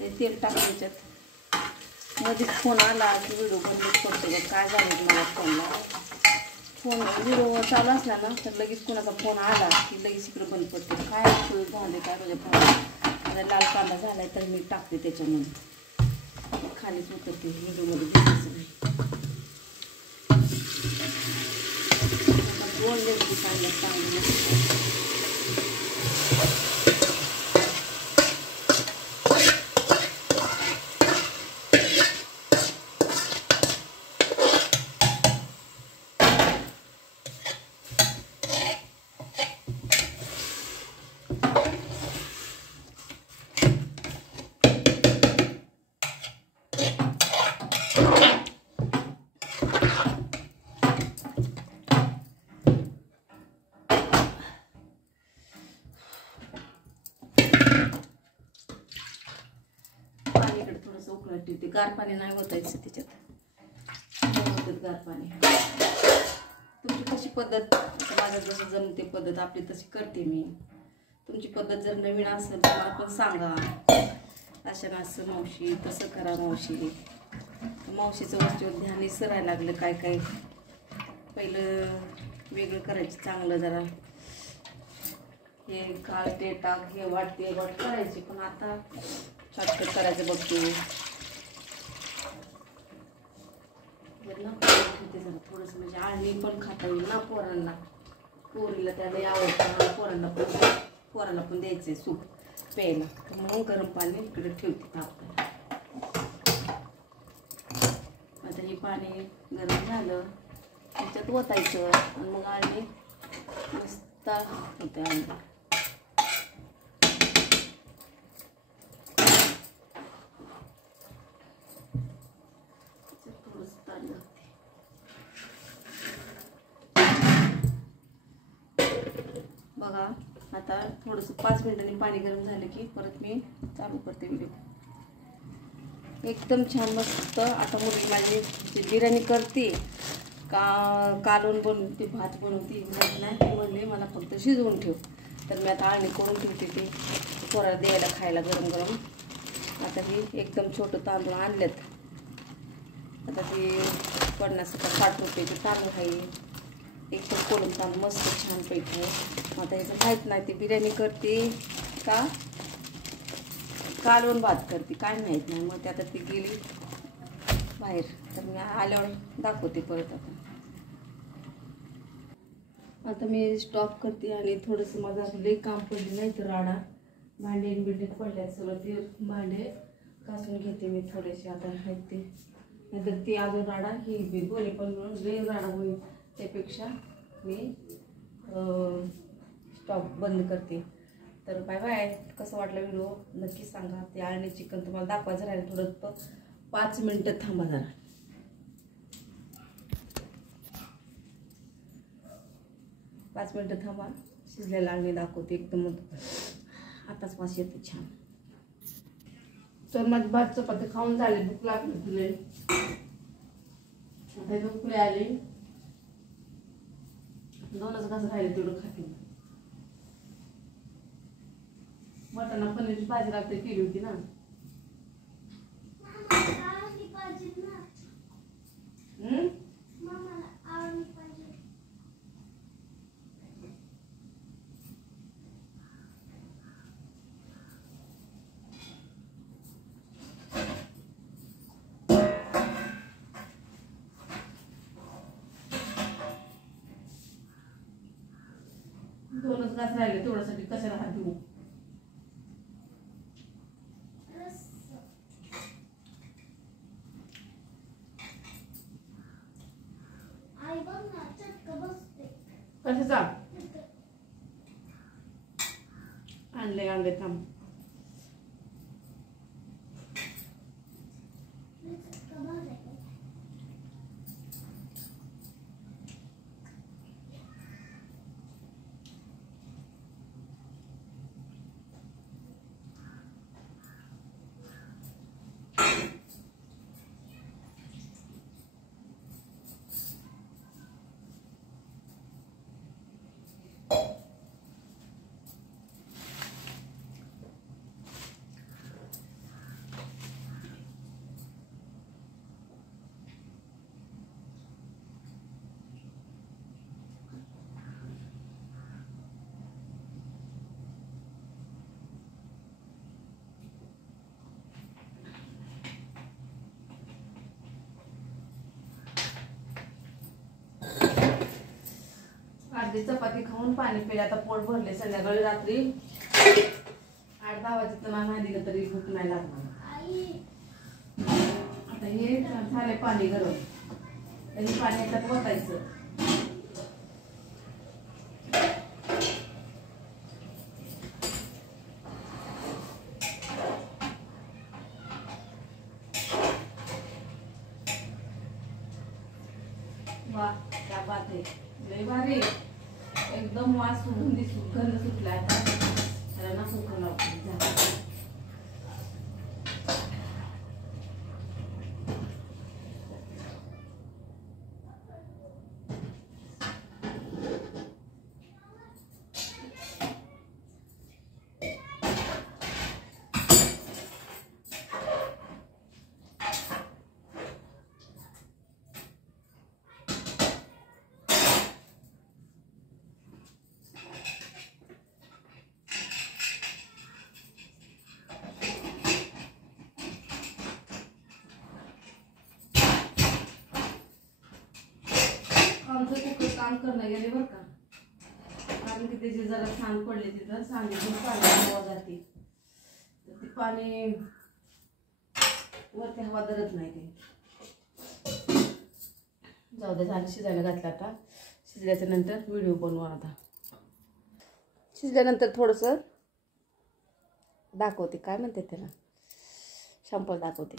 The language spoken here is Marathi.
ते तेल टाकायच्यात. मध्येच फोन आला की व्हिडिओ बंदच करतो. काय झालं मला फोनला, फोन व्हिडिओ चालू असला ना तर लगेच कोणाचा फोन आला की लगेच इकडं बंद पडते. काय झाले काय माझ्या फोन लाल कांदा झालाय तर मी टाकते त्याच्यामध्ये खालीच उतरते व्हिडिओमध्ये दिसायचं नाही. दोन लेंबू कांदा चांगले ठेवते. गार पाणी नाही ओतायचं त्याच्यात, होतं गार पाणी. तुमची कशी पद्धत, माझ्या जसं जमते पद्धत आपली तशी करते मी. तुमची पद्धत जर नवीन असेल तर मला पण सांगा, अशा असं मावशी तसं करा मावशी. मावशीचं वस्तूवर ध्यान विसरायला लागलं. काय काय पहिलं वेगळं करायचं चांगलं जरा, हे काळ ते टाक हे वाट ते वाट करायची, पण आता शॉर्टकट करायचं बघते. थोडंसं म्हणजे आळणी पण खाता येईल ना पोरांना. पोरीला त्याला आवडतं, पोरांना पण द्यायचंय सूप प्यायला. म्हणून गरम पाणी इकडे ठेवते तापत. आता हे पाणी गरम झालं त्याच्यात ओतायचं आणि मग आळणी मस्त होते. आळणी बघा. आता थोडंसं 5 मिनिटांनी पाणी गरम झालं की परत मी चालू करते व्हिडिओ. एकदम छान मस्त. आता मुलगी माझी बिर्याणी करते का कालवण बनवते, भात बनवते नाही ती म्हणली मला फक्त शिजवून ठेव. तर मी आता आळणी करून ठेवते ते पोराला द्यायला खायला गरम गरम. आता ही एकदम छोटं तांदूळ आणलेत. आता ते पडण्यासाठी 60 रुपयाचे तांदूळ आहे. एकदम कोलम तांदूळ मस्त छानपैकी. आता याचं माहीत नाही ते बिर्याणी करते का कालवण भात करते काय माहीत नाही. मग ते आता ती गेली बाहेर तर मी आल्यावर दाखवते परत. आता मी स्टॉप करते आणि थोडंसं माझं लई काम पडले नाही तर राडा भांडे बिंडे पडल्यात सगळं ते भांडे घासून घेते मी थोडेसे. आता आहेत ते नाहीतर ते अजून राडा ही दोन्ही पण मिळून लई राडा होईल. त्यापेक्षा मी स्टॉप बंद करते. तर बाय बाय. कसं वाटलं व्हिडिओ नक्की सांगा. ते आळणी चिकन तुम्हाला दाखवायचं राहिलं थोडं 5 मिनिटं थांबा जरा. 5 मिनिटं थांबा. शिजलेलं आळणी दाखवते. एकदम आताच वास येते छान. तर माझी भात चपाती खाऊन झाले. भूक लागली तुले आता उकळे आले. 2च घास राहिले तेवढं खाते. मटणा पनीरची भाजी रात्री केली होती ना. दोनच घास राहिले तेवढ्यासाठी कशाला हात देऊ. कशाचा आणले थांब. अर्धी चपाती खाऊन पाणी पिले, आता पोट भरले. संध्याकाळी रात्री 8-10 वाजता नाही दिलं तरी भूक नाही लागणार. आता हे झालंय पाणी गरम, त्याने पाणी याच्यात ओतायचं. वा क्या बात आहे, लय भारी, एकदम वास सुगंधी सुगंध सुटलाय. आता त्याला ना सुकं लावतो. आमचं कुकर काम करणं गेले बरं का, कारण की त्याची जरा सांड पडले, तिथं सांडून पाणी हवा जाते, तर ते पाणी वरती हवा धरत नाही. ते जाऊ दे, झालं शिजायला घातलं. आता शिजल्याच्या नंतर व्हिडिओ बनवू. आता शिजल्यानंतर थोडंसं दाखवते, काय म्हणते त्याला, शंपर दाखवते.